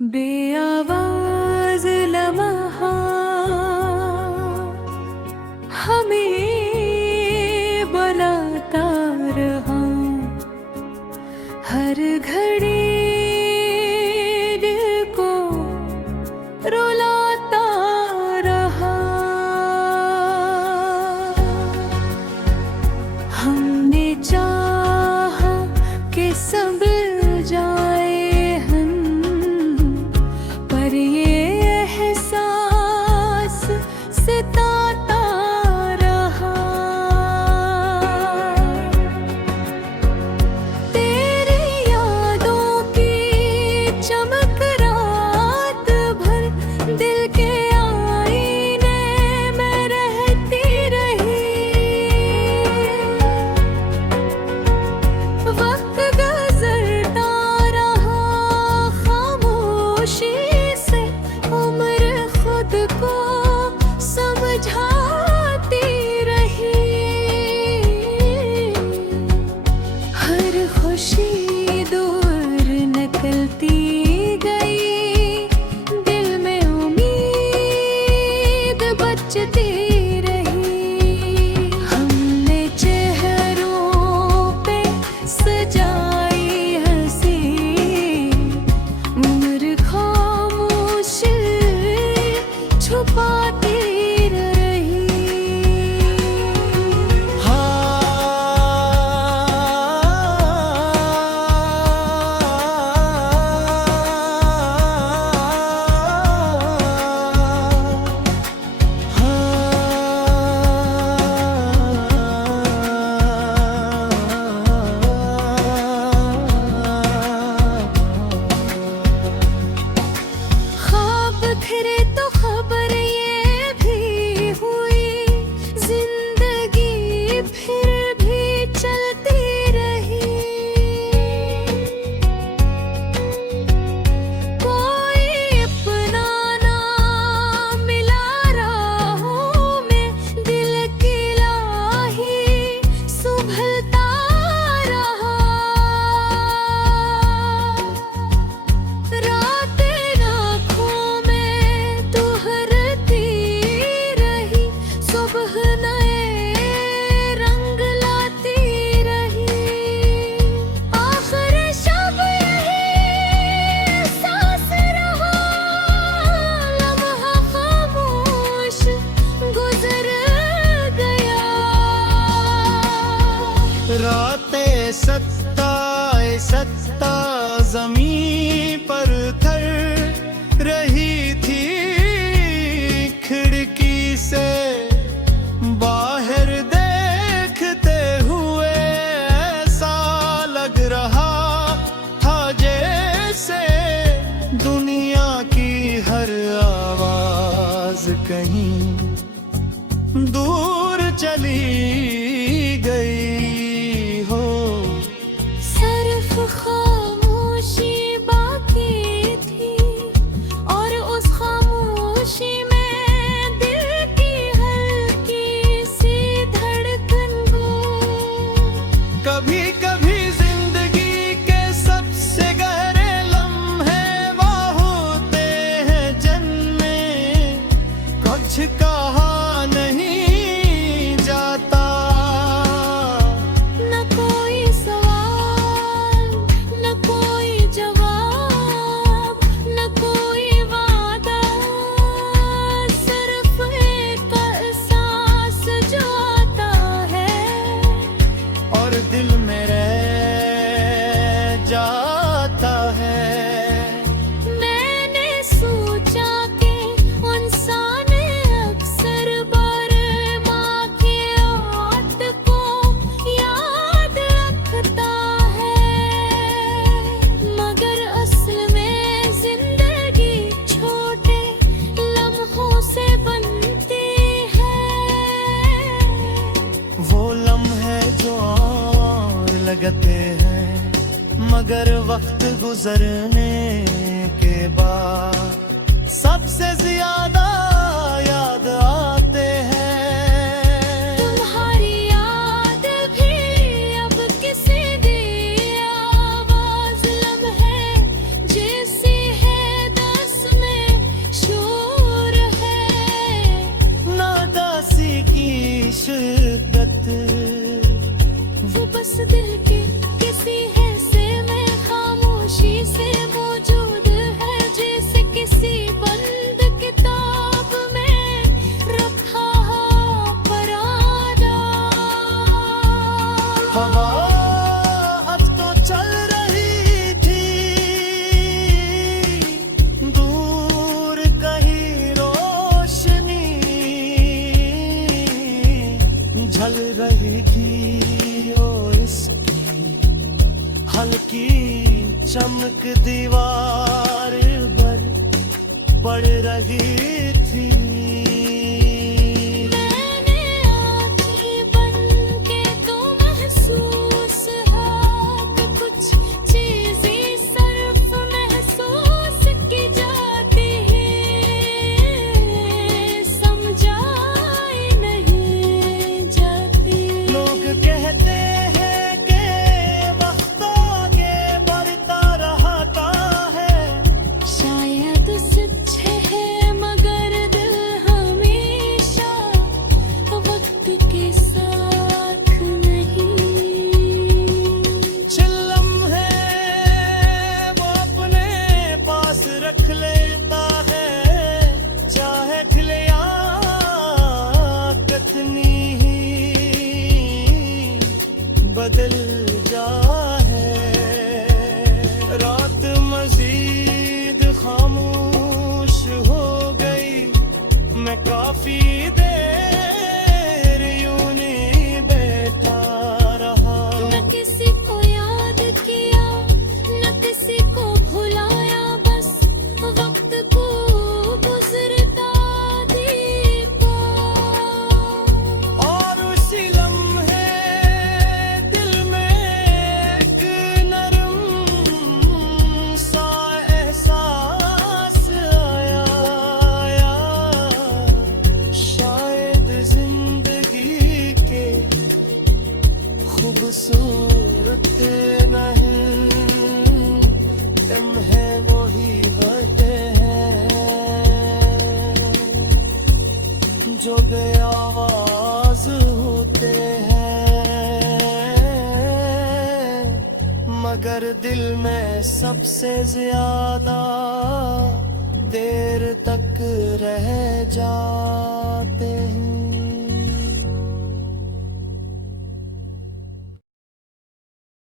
बेआवाज लम्हा हमें बुलाता रहा, हर घड़ी दिल को रुलाता रहा। हमने चाहा कि संभल जाए हम, पर ये एहसास सताता रहा। तेरी यादों की चमक रात भर दिल के आईने में रहती रही। वक्त गुजरता रहा खामोशी से, उम्र खुद को समझाती रही। हर खुशी दूर निकलती गई, दिल में उम्मीद बचती रही। हमने चेहरों पे सजाई हंसी, उम्र खामोशी छुपाती रही। ख्वाब बिखरे तो खबर ये भी हुई, जिंदगी फिर भी चलती रही। कोई अपना ना मिला राहों में, दिल की लाही संभलता रहा। रातें आँखों में तुहरती रही, सुबह नए रंग लाती रही। आखिर शब यही सांस रहा, लम्हा खामोश गुजर गया। रातें सत्ता ज़मीं पर थर रही थी, खिड़की से बाहर देखते हुए ऐसा लग रहा था जैसे दुनिया की हर आवाज कहीं दूर चली गई हो। सिर्फ खामोशी बाकी थी, और उस खामोशी में दिल की हल्की सी धड़कन को। कभी कभी जिंदगी के सबसे गहरे लम्हे वो होते हैं जिनमें कुछ कहा नहीं जाता। न कोई सवाल, न कोई जवाब, न कोई वादा, सिर्फ एक एहसास जो आता है और दिल में रह जाता है। मैंने सोचा कि इंसान अक्सर बार माँ की औत को याद रखता है, मगर असल में जिंदगी छोटे लम्हों से बनती है। वो लम्हे जो और लगते हैं, मगर वक्त गुजरने के बाद सबसे ज्यादा याद आते हैं। तुम्हारी याद भी अब किसी दी आवाज लम्हे जैसी है एक दीवार पर पड़ रही थी। मैंने आँखें बंद के तो महसूस हुआ कि कुछ चीजें सिर्फ महसूस की जाती हैं, समझाई नहीं जाती। लोग कहते हैं कि वक्त आगे बढ़ता रहता है, शायद सच है मगर दिल हमेशा वक्त के साथ नहीं। चिल्लम है वो अपने पास रख लेता है, चाहे खिले या कितनी ही बदल जाए। रात मजीद खामोश हो गई, मैं काफी देर यूं नहीं बैठा रहा। न किसी को याद किया न किसी को भुलाया, बस वक्त को गुजरता देखा। और उसी लम्हे दिल में एक नरम सा एहसास आया, शायद जिंदगी के खूबसूरत नहीं लम्हे वही होते हैं जो बेआवाज होते हैं, मगर दिल में सबसे ज्यादा देर तक रह जाते हैं।